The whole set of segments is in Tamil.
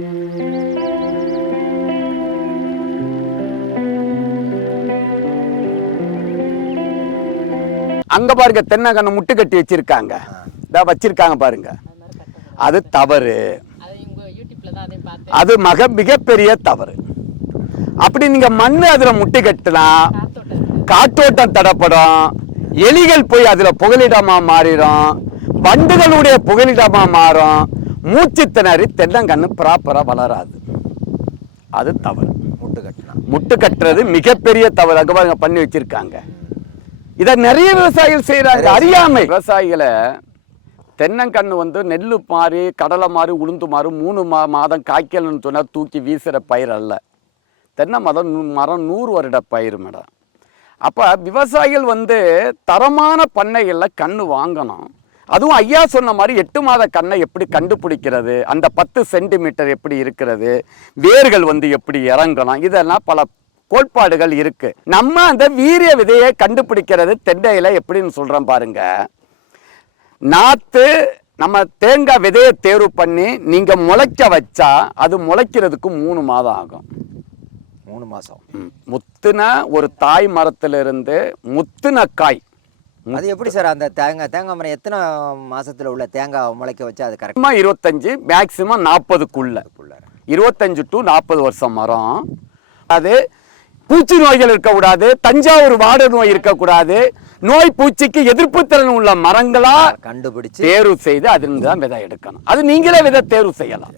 அங்க பாருங்க தென்னங்கண்ணு முட்டு கட்டி வச்சிருக்காங்க. இதா வச்சிருக்காங்க பாருங்க. அது தவறு. அது உங்க யூடியூப்ல தான் அதை பார்த்தேன் அது மக மிகப்பெரிய தவறு. அப்படி நீங்க மண்ணு அதுல முட்டு கட்டினா காற்றோட்டம் தடப்படும். எலிகள் போய் அதுல புகலிடமா மாறிடும். வண்டுகளுடைய புகலிடமா மாறும். மூச்சு திணறி தென்னங்கண்ணு ப்ராப்பரா வளராது. அது தவறு. முட்டு கட்டினா. முட்டு கட்டுறது மிகப்பெரிய தவறு. அங்க பாருங்க பண்ணி வச்சிருக்காங்க. இத நிறைய விவசாயிகள் செய்யறாங்க அறியாமை. விவசாயிகளை தென்னங்கண்ணு வந்து நெல்லு மாறி கடலை மாறி உளுந்து மாறி மூணு மா மாதம் காய்க்கலன்னு சொன்னா தூக்கி வீசுற பயிர் அல்ல. தென்னை மரம் நூ- மரம் நூறு வருட பயிர் மேடம். அப்போ விவசாயிகள் வந்து தரமான பண்ணைகளில் கண்ணு வாங்கணும். அதுவும் ஐயா சொன்ன மாதிரி எட்டு மாத கண்ணை எப்படி கண்டுபிடிக்கிறது? அந்த பத்து சென்டிமீட்டர் எப்படி இருக்கிறது? வேர்கள் வந்து எப்படி இறங்கணும் இதெல்லாம் பல கோட்பாடுகள் இருக்கு. நம்ம அந்த வீரிய விதையை கண்டுபிடிக்கிறது தென்னையில எப்படின்னு சொல்றோம் பாருங்க. நாத்து நம்ம தேங்காய் விதையை தேர்வு பண்ணி நீங்க முளைக்க வச்சா அது முளைக்கிறதுக்கு மூணு மாதம் ஆகும். மூணு மாசம். ம். முத்துன ஒரு தாய் மரத்திலிருந்து முத்துன காய் அது எப்படி சார் அந்த தேங்காய்? தேங்காய் மரம் எத்தனை மாசத்துல உள்ள தேங்காய் முளைக்க வச்சா அது கரெக்ட் சும்மா இருபத்தஞ்சு மேக்சிமம் நாற்பதுக்குள்ள. இருபத்தஞ்சு டு நாற்பது வருஷம் மரம். அது பூச்சி நோய்கள் இருக்கக்கூடாது தஞ்சாவூர் வாட நோய் இருக்கக்கூடாது. நோய் பூச்சிக்கு எதிர்ப்பு திறன் உள்ள மரங்களா கண்டுபிடிச்சு தேர்வு செய்து அதிலிருந்து தான் விதை எடுக்கணும். அது நீங்களே விதை தேர்வு செய்யலாம்.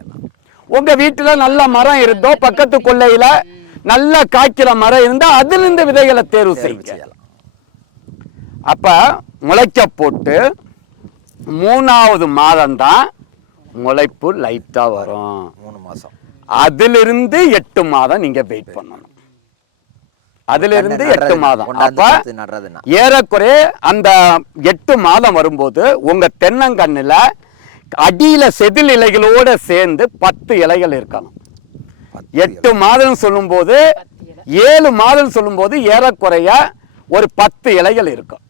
உங்க வீட்டுல நல்ல மரம் இருந்தோ பக்கத்து கொல்லையில நல்ல காய்க்கிற மரம் இருந்தா அதிலிருந்து விதைகளை தேர்வு செய்யலாம். அப்ப முளைக்க போட்டு மூணாவது மாதம்தான் முளைப்பு லைட்டா வரும். மூணு மாசம். அதிலிருந்து எட்டு மாதம் நீங்க வெயிட் பண்ணணும். அதிலிருந்து எட்டு மாதம். அப்ப ஏறக்குறைய அந்த எட்டு மாதம் வரும்போது உங்க தென்னங்கண்ணுல அடியில செதில் இலைகளோட சேர்ந்து பத்து இலைகள் இருக்கணும். எட்டு மாதம் சொல்லும்போது ஏழு மாதம் சொல்லும்போது ஏறக்குறைய ஒரு பத்து இலைகள் இருக்கும்.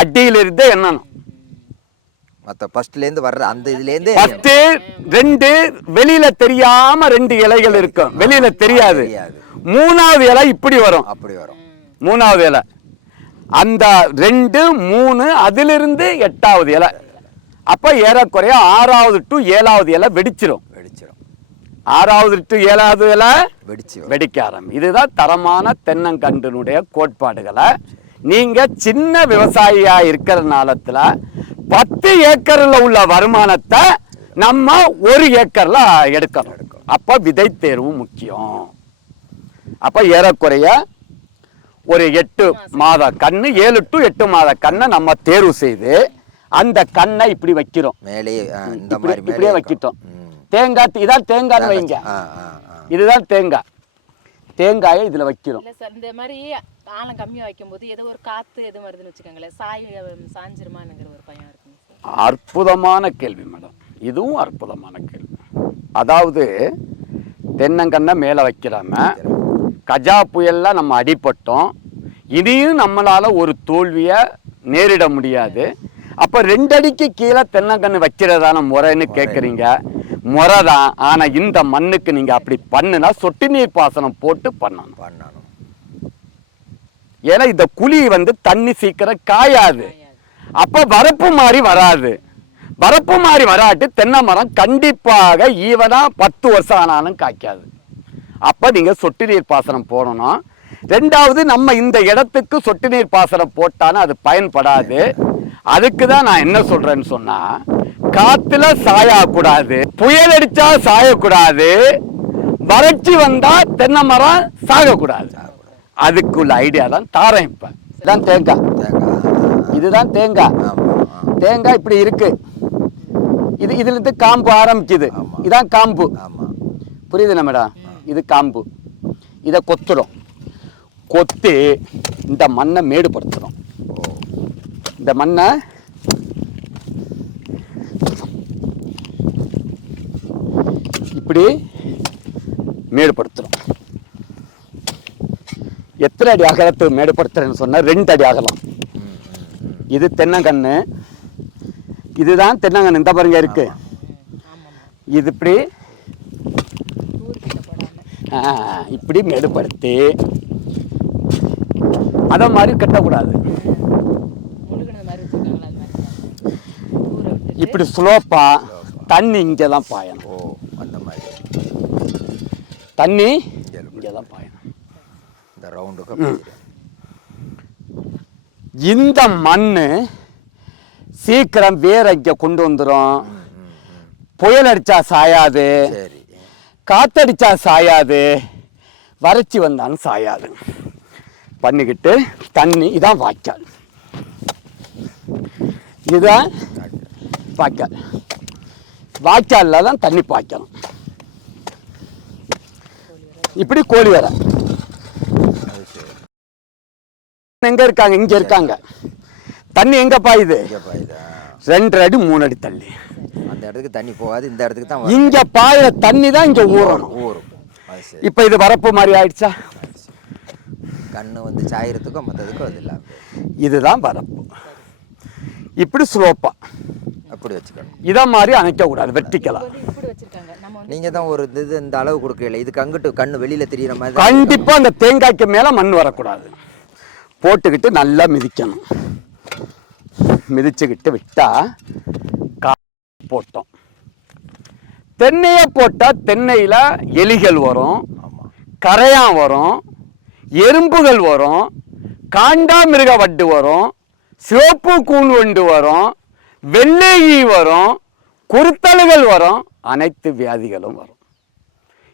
அடியிலிருந்து எண்ணணும். மற்ற ஃபர்ஸ்ட்ல இருந்து வர்ற அந்த இதுல இருந்து பத்து ரெண்டு வெளியில தெரியாம ரெண்டு இலைகள் இருக்கும். வெளியில தெரியாது. மூணாவது இலை இப்படி வரும். அப்படி வரும். மூணாவது இலை. அந்த ரெண்டு மூணு அதிலிருந்து எட்டாவது இலை. அப்ப ஏறக்குறைய ஆறாவது டு ஏழாவது இலை வெடிச்சிரும். வெடிச்சிடும் ஆறாவது டு ஏழாவது இலை வெடிச்சு. வெடிக்க ஆரம்பி இதுதான் தரமான தென்னங்கண்டினுடைய கோட்பாடுகளை. நீங்க சின்ன விவசாயியா இருக்கிற நாளத்துல பத்து ஏக்கர்ல உள்ள வருமானத்தை நம்ம ஒரு ஏக்கர்ல எடுக்கணும். அப்ப விதை தேர்வு முக்கியம். அப்ப ஏறக்குறைய ஒரு எட்டு மாத கண்ணு ஏழு டு எட்டு மாத கண்ணை நம்ம தேர்வு செய்து அந்த கண்ணை இப்படி வைக்கிறோம். மேலே இந்த மாதிரி இப்படியே வைக்கிட்டோம். தேங்காய் இதான் தேங்காய் வைங்க. இதுதான் தேங்காய். தேங்காயை இதுல வைக்கிறோம். இல்ல சார் இந்த மாதிரி ஆழம் கம்மியா வைக்கும்போது ஏதோ ஒரு காத்து எது வருதுன்னு வச்சுக்கோங்களேன். சாய் சாஞ்சிருமானுங்கிற ஒரு பயம் இருக்குங்க அற்புதமான கேள்வி மேடம். இதுவும் அற்புதமான கேள்வி. அதாவது தென்னங்கண்ணை மேலே வைக்கிறாம கஜா புயல்ல நம்ம அடிபட்டோம். இனியும் நம்மளால ஒரு தோல்வியை நேரிட முடியாது. அப்ப ரெண்டு அடிக்கு கீழே தென்னங்கன்று வைக்கிறதான முறைன்னு கேட்குறீங்க முறை தான் ஆனா இந்த மண்ணுக்கு நீங்க அப்படி பண்ணுனா சொட்டு நீர் பாசனம் போட்டு பண்ணணும். பண்ணணும். ஏன்னா இந்த குழி வந்து தண்ணி சீக்கிரம் காயாது. அப்போ வரப்பு மாதிரி வராது. வரப்பு மாதிரி வராட்டு தென்னை மரம் கண்டிப்பாக ஈவனாக பத்து வருஷம் ஆனாலும் காய்க்காது. அப்போ நீங்கள் சொட்டு நீர் பாசனம் போடணும் ரெண்டாவது நம்ம இந்த இடத்துக்கு சொட்டு நீர் பாசனம் போட்டாலும் அது பயன்படாது. அதுக்கு தான் நான் என்ன சொல்கிறேன்னு சொன்னால் காற்றுல சாயக்கூடாது. புயல் அடித்தா சாயக்கூடாது. வறட்சி வந்தால் தென்னை மரம் சாகக்கூடாது. அதுக்குள்ள ஐடியா தான் தாரேன் இப்ப. இதான் தேங்காய். தேங்காய். இதுதான் தேங்காய். தேங்காய் இப்படி இருக்கு. இது இதுல இருந்து காம்பு ஆரம்பிக்குது. இதான் காம்பு. ஆமா. புரியுதுண்ணா மேடம் இது காம்பு. இதை கொத்துறோம். கொத்தி இந்த மண்ணை மேடுபடுத்துறோம். இந்த மண்ணை இப்படி மேடுபடுத்துறோம். எத்தனை அடி அகலத்து மேடுபடுத்துறேன்னு சொன்னா ரெண்டு அடி அகலம். இது தென்னங்கன்று இதுதான் தென்னங்கன்று இந்த பாருங்க இருக்கு. இது இப்படி. இப்படி மெடுப்படுத்தி அதை மாதிரி கட்டக்கூடாது. இப்படி ஸ்லோப்பாக தண்ணி இங்கே தான் பாயணும். ஓ அந்த மாதிரி. தண்ணி இந்த மண் சீக்கிரம் வேற இங்கே கொண்டு வந்துடும் புயல் அடிச்சா சாயாது. காத்தடிச்சா சாயாது. வறட்சி வந்தாலும் சாயாது. பண்ணிக்கிட்டு தண்ணி இதான் வாய்க்கால். இதுதான் வாய்க்கால். வாய்க்காலில் தான் தண்ணி பாய்க்கணும். இப்படி கோழி வர அது சரி எங்க இருக்காங்க? இங்க இருக்காங்க. தண்ணி எங்க பாயுது? ரெண்டரை அடி மூணு அடி தள்ளி. அந்த இடத்துக்கு தண்ணி போகாது இந்த இடத்துக்கு தான் வரும். இங்க பாயிற தண்ணி தான் இங்க ஊறணும். ஊறும். இப்ப இது வரப்பு மாதிரி ஆயிடுச்சா? கண்ணு வந்து சாயறதுக்கும் மற்றதுக்கும் அது இல்லாமல் இதுதான் வரப்பு. இப்படி ஸ்லோப்பா அப்படி வச்சுக்கணும். இதை மாதிரி அணைக்க கூடாது வெட்டிக்கலாம். வந்து இப்படி வச்சிருக்காங்க. நம்ம வந்து நீங்கள் தான் ஒரு இது இந்த அளவு கொடுக்கல. இதுக்கு அங்கிட்டு கண்ணு வெளியில் தெரியிற மாதிரி கண்டிப்பா அந்த தேங்காய்க்கு மேல மண் வரக்கூடாது. போட்டுக்கிட்டு நல்லா மிதிக்கணும். மிதிச்சுக்கிட்டு விட்டா கா போட்டோம். தென்னையை போட்டா தென்னையில எலிகள் வரும் கரையான் வரும் எறும்புகள் வரும் காண்டாமிருக வண்டு வரும் சிவப்பு கூன் வண்டு வரும் வெள்ளை ஈ வரும் குருத்தலுகள் வரும் அனைத்து வியாதிகளும் வரும்.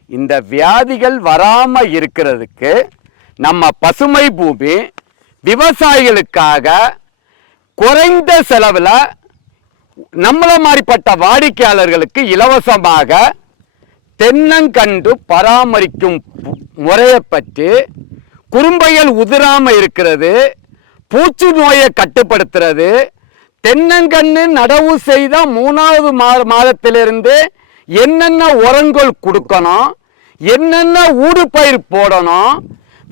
இந்த வியாதிகள் வராம இருக்கிறதுக்கு நம்ம பசுமை பூமி விவசாயிகளுக்காக குறைந்த செலவில் நம்மள மாதிரிப்பட்ட வாடிக்கையாளர்களுக்கு இலவசமாக தென்னங்கண்டு பராமரிக்கும் முறையை பற்றி குறும்பைகள் உதிராம இருக்கிறது பூச்சி நோயை கட்டுப்படுத்துறது தென்னங்கன்று நடவு செய்த மூணாவது மா மாதத்திலிருந்து என்னென்ன உரங்கள் கொடுக்கணும் என்னென்ன ஊடுபயிர் போடணும்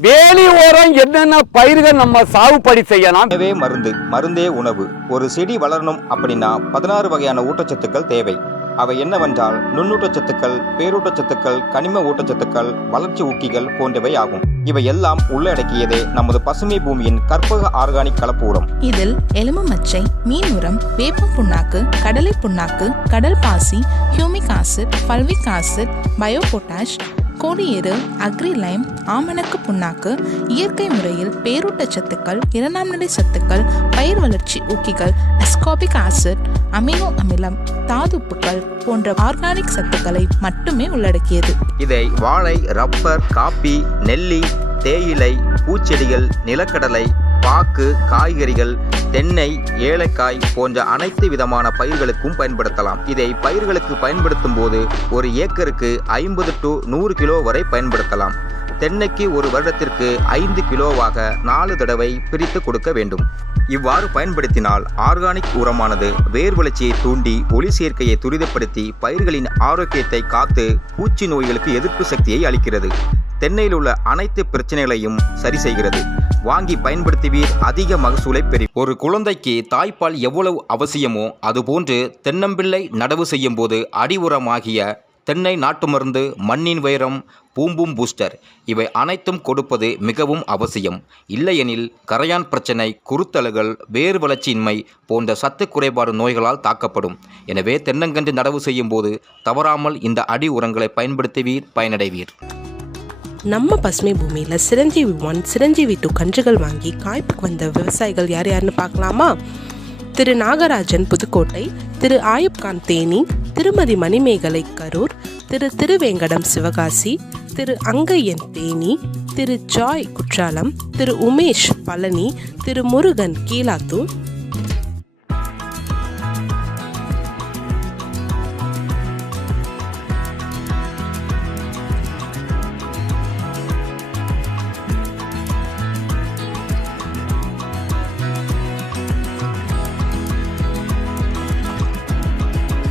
வேலி ஓரம் என்னென்ன பயிர்கள் நம்ம சாகுபடி செய்யணும் உணவே மருந்து மருந்தே உணவு. ஒரு செடி வளரணும் அப்படின்னா பதினாறு வகையான ஊட்டச்சத்துக்கள் தேவை. அவை என்னவென்றால் நுண்ணூட்டச்சத்துக்கள் பேரூட்டச்சத்துக்கள் கனிம ஊட்டச்சத்துக்கள் வளர்ச்சி ஊக்கிகள் போன்றவை ஆகும். இவை எல்லாம் உள்ளடக்கியதே நமது பசுமை பூமியின் கற்பக ஆர்கானிக் கலப்பு உரம் இதில் எலும்பு மச்சை மீன் உரம் வேப்பம் புண்ணாக்கு கடலை புண்ணாக்கு கடல் பாசி humic acid fulvic acid bio potash கோடியேறு agri lime ஆமணக்கு புண்ணாக்கு இயற்கை முறையில் பேரூட்ட சத்துக்கள் இரண்டாம் நிலை சத்துக்கள் பயிர் வளர்ச்சி ஊக்கிகள் அஸ்காபிக் ஆசிட் அமினோ அமிலம் தாதுப்புக்கள் போன்ற ஆர்கானிக் சத்துக்களை மட்டுமே உள்ளடக்கியது. இதை வாழை ரப்பர் காப்பி நெல்லி தேயிலை பூச்செடிகள் நிலக்கடலை பாக்கு காய்கறிகள் தென்னை ஏலக்காய் போன்ற அனைத்து விதமான பயிர்களுக்கும் பயன்படுத்தலாம். இதை பயிர்களுக்கு பயன்படுத்தும் போது ஒரு ஏக்கருக்கு ஐம்பது டு நூறு கிலோ வரை பயன்படுத்தலாம். தென்னைக்கு ஒரு வருடத்திற்கு ஐந்து கிலோவாக நாலு தடவை பிரித்து கொடுக்க வேண்டும். இவ்வாறு பயன்படுத்தினால் ஆர்கானிக் உரமானது வேர் வளர்ச்சியை தூண்டி ஒளி சேர்க்கையை துரிதப்படுத்தி பயிர்களின் ஆரோக்கியத்தை காத்து பூச்சி நோய்களுக்கு எதிர்ப்பு சக்தியை அளிக்கிறது. தென்னையில் உள்ள அனைத்து பிரச்சனைகளையும் சரி செய்கிறது. வாங்கி பயன்படுத்துவீர் அதிக மகசூலை பெறி ஒரு குழந்தைக்கு தாய்ப்பால் எவ்வளவு அவசியமோ அதுபோன்று தென்னம்பிள்ளை நடவு செய்யும் போது அடி உரமாகிய தென்னை நாட்டு மருந்து மண்ணின் வைரம் பூம்பும் பூஸ்டர் இவை அனைத்தும் கொடுப்பது மிகவும் அவசியம். இல்லையெனில் கரையான் பிரச்சனை குருத்தலுகள் வேறு வளர்ச்சியின்மை போன்ற சத்து குறைபாடு நோய்களால் தாக்கப்படும். எனவே தென்னங்கன்று நடவு செய்யும் போது தவறாமல் இந்த அடி உரங்களை பயன்படுத்துவீர் பயனடைவீர். நம்ம பசுமை பூமியில் சிரஞ்சீவி ஒன் சிரஞ்சீவி டூ கன்றுகள் வாங்கி காய்ப்புக்கு வந்த விவசாயிகள் யார் யாருன்னு பார்க்கலாமா? திரு நாகராஜன் புதுக்கோட்டை திரு ஆயுப்கான் தேனி திருமதி மணிமேகலை கரூர் திரு திருவேங்கடம் சிவகாசி திரு அங்கையன் தேனி திரு ஜாய் குற்றாலம் திரு உமேஷ் பழனி திரு முருகன் கீழாத்தூர்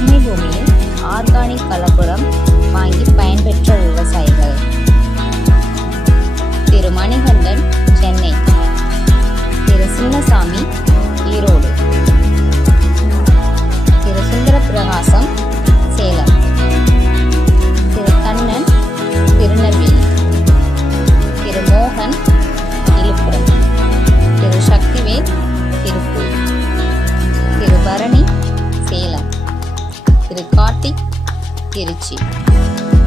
பசுமை பூமியில் ஆர்கானிக் கலப்புரம் வாங்கி பயன்பெற்ற விவசாயிகள். திரு மணிகண்டன் சென்னை. திரு சின்னசாமி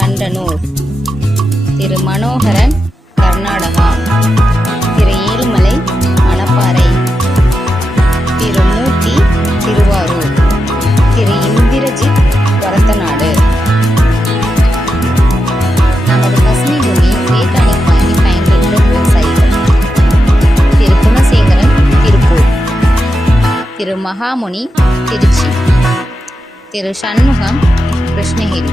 கண்டனூர். திரு மனோகரன் கர்நாடகா. திரு ஏழுமலை மணப்பாறை. திரு மூர்த்தி திருவாரூர். திரு இந்திரஜித் வரத்தநாடு நமது பசுமை பூமியில் வேட்டாணிக் வாங்கி பயன்பெற்ற விவசாயிகள். திரு குணசேகரன் திருப்பூர். திரு மகாமுனி திருச்சி. திரு சண்முகம் கிருஷ்ணகிரி.